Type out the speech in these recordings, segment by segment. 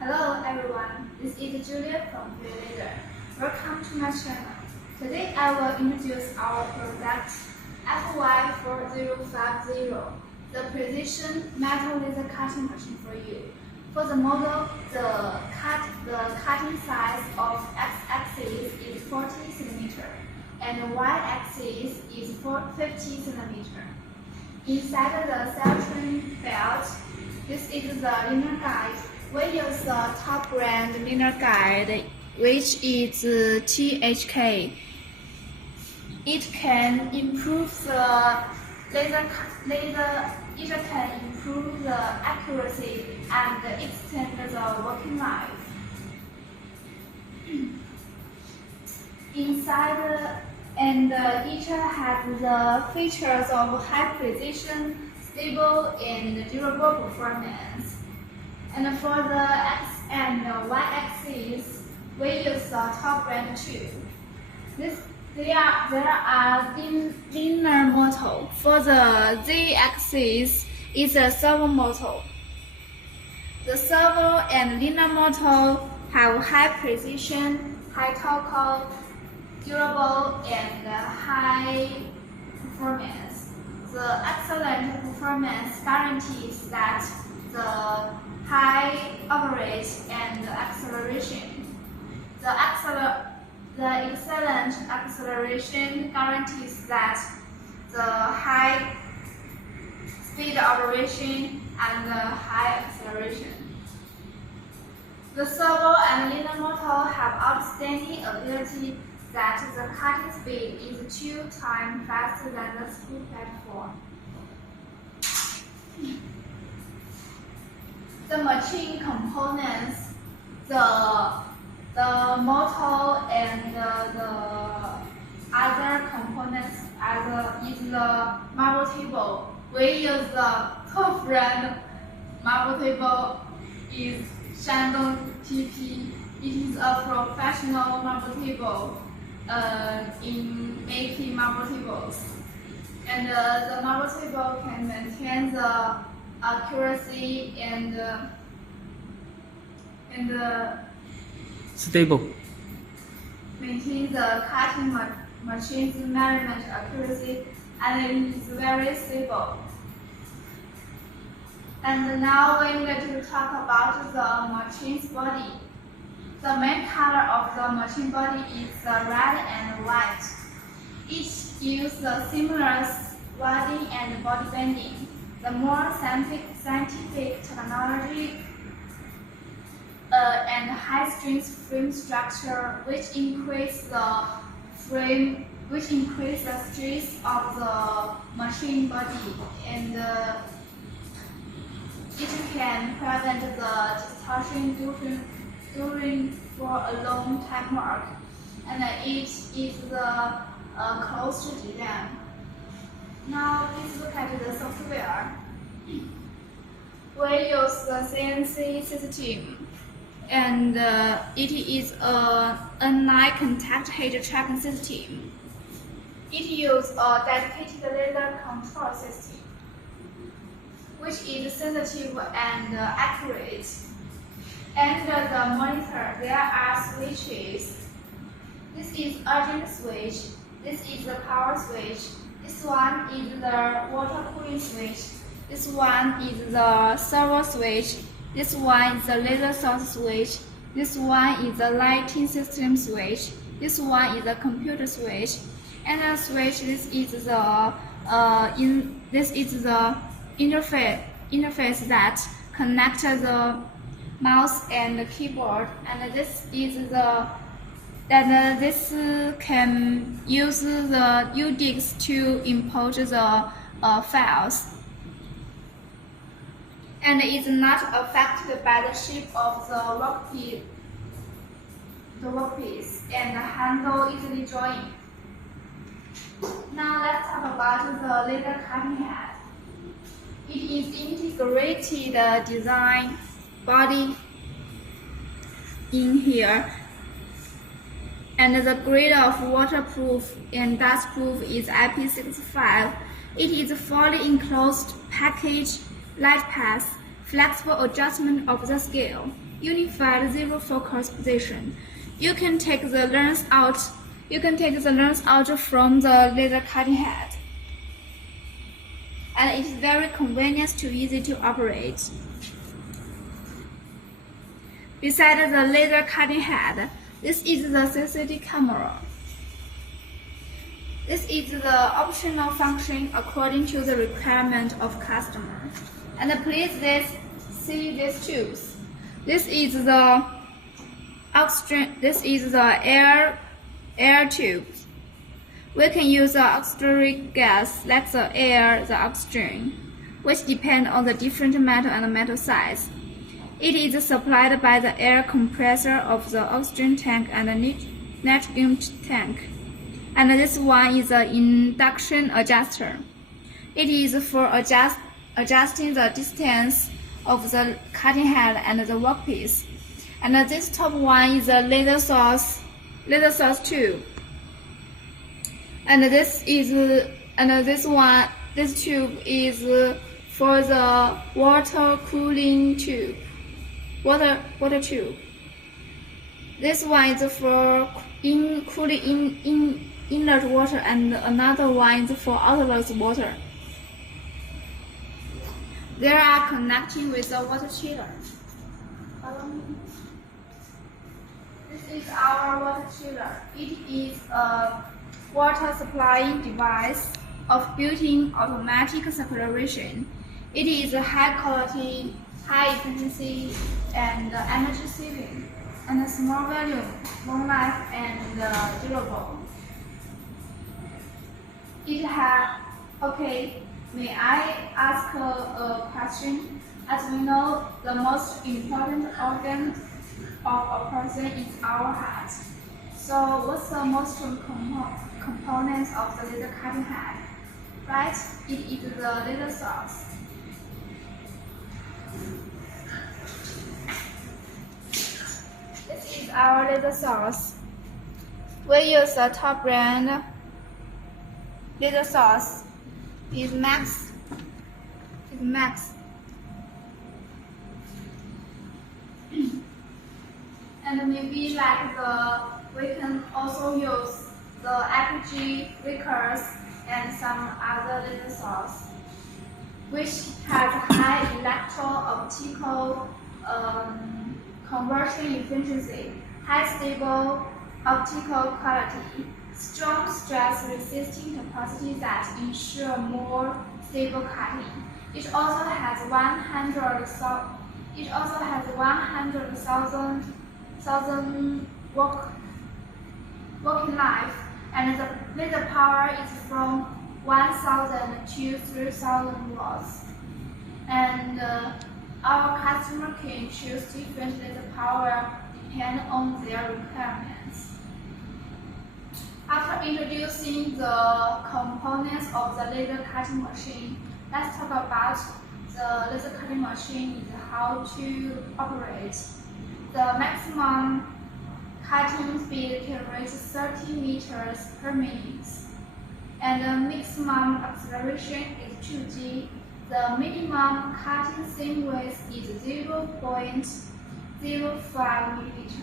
Hello everyone, this is Julia from Feiyue Laser. Welcome to my channel. Today I will introduce our product FY4050, the precision metal laser cutting machine for you. For the model, the cutting size of x-axis is 40 cm and the y-axis is 50 cm. Inside the cell train belt, this is the linear guide. We use the top brand linear guide, which is THK. It can improve the accuracy and extend the working life. Inside and each has the features of high precision, stable, and durable performance. And for the X and Y-axis, we use the top brand too. There are linear motor. For the Z-axis, is a servo motor. The servo and linear motor have high precision, high torque, durable, and high performance. The excellent performance guarantees that the high average and acceleration. The excellent acceleration guarantees that the high speed operation and the high acceleration. The servo and linear motor have outstanding ability that the cutting speed is 2 times faster than the screw platform. The machine components, the motor and the other components is the marble table. We use the top brand marble table is Shandong TP. It is a professional marble table in making marble tables. And the marble table can maintain the accuracy and stable. Maintain the cutting machine's measurement accuracy, and it is very stable. And now we need to talk about the machine's body. The main color of the machine body is the red and white. Each uses the similar welding and body bending. The more scientific technology and high-strength frame structure, which increase the strength of the machine body, and it can prevent the distortion during for a long time work, and it is the closed design. Now please look at the software. We use the CNC system, and it is a N9 contact head tracking system. It uses a dedicated laser control system, which is sensitive and accurate. Under the monitor, there are switches. This is urgent switch. This is the power switch. This one is the water cooling switch. This one is the servo switch. This one is the laser source switch. This one is the lighting system switch. This one is the computer switch. And the switch, this is the interface that connects the mouse and the keyboard. And this can use the UDIX to import the files, and is not affected by the shape of the workpiece and handle easily drawing. Now let's talk about the laser cutting head. It is integrated design body in here. And the grade of waterproof and dustproof is IP65. It is fully enclosed package, light path, flexible adjustment of the scale. unified zero focus position. You can take the lens out. You can take the lens out from the laser cutting head, and it is very convenient to easy to operate. Beside the laser cutting head, this is the CCD camera. This is the optional function according to the requirement of customer. And please see these tubes. This is the oxygen. This is the air tube. We can use the auxiliary gas like the air, the oxygen, which depend on the different metal and metal size. It is supplied by the air compressor of the oxygen tank and the nitrogen tank. And this one is an induction adjuster. It is for adjusting the distance of the cutting head and the workpiece. And this top one is a laser source tube. And this tube is for the water cooling tube. Water tube. This one is for cooling inlet water, and another one is for outlet water. They are connecting with the water chiller. Follow me. This is our water chiller. It is a water supplying device of built-in automatic circulation. It is high quality, high efficiency, and energy saving, and a small volume, long life, and durable. It has, okay, may I ask a question? As we know, the most important organ of a person is our heart. So what's the most components of the laser cutting head? Right? It is the laser source. This is our laser source. We use the top brand laser source. Is Max. And maybe we can also use the FG breakers and some other laser source, which has high electro-optical conversion efficiency, high stable optical quality, strong stress-resisting capacity that ensure more stable cutting. It also has 100,000 working life, and the laser power is from 1,000 to 3,000 watts. And our customer can choose different laser power depending on their requirements. After introducing the components of the laser cutting machine, let's talk about the laser cutting machine and how to operate. The maximum cutting speed can reach 30 meters per minute, and the maximum acceleration is 2g. The minimum cutting seam width is 0.05 millimeter.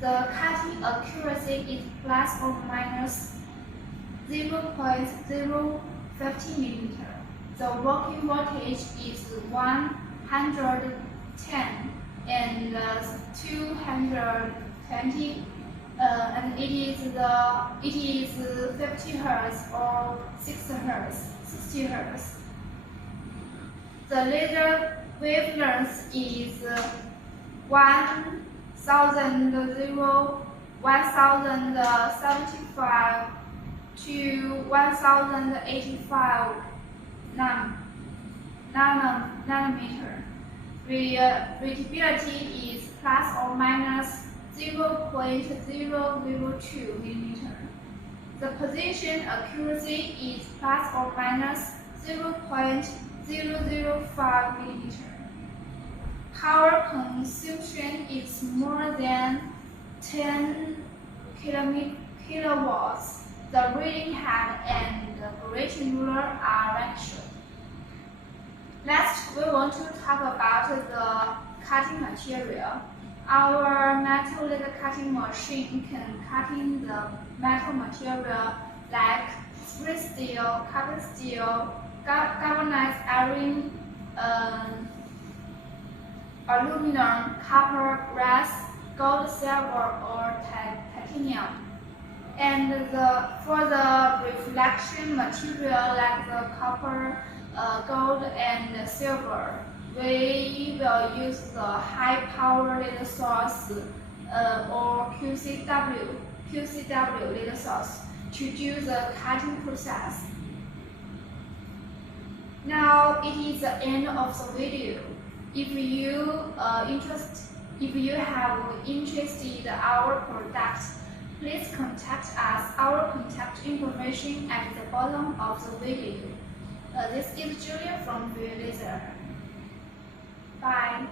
The cutting accuracy is plus or minus 0.050 millimeter. The working voltage is 110 and 220, and it is 50 hertz or 60 hertz. The laser wavelength is 1075 to 1085 nanometer. Readability is plus or minus 0.002 millimeter. The position accuracy is plus or minus 0.005 millimeter. Power consumption is more than 10 kilowatts. The reading head and the grating ruler are ratio. Next, we want to talk about the cutting material. Our metal laser cutting machine can cut in the metal material like spray steel, carbon steel, galvanized iron, aluminum, copper, brass, gold, silver, or titanium. And for the reflection material like the copper, gold, and silver, we will use the high power laser source or QCW laser source to do the cutting process. Now it is the end of the video. If you have interested in our product, please contact us. Our contact information at the bottom of the video. This is Julia from Feiyue Laser. Bye.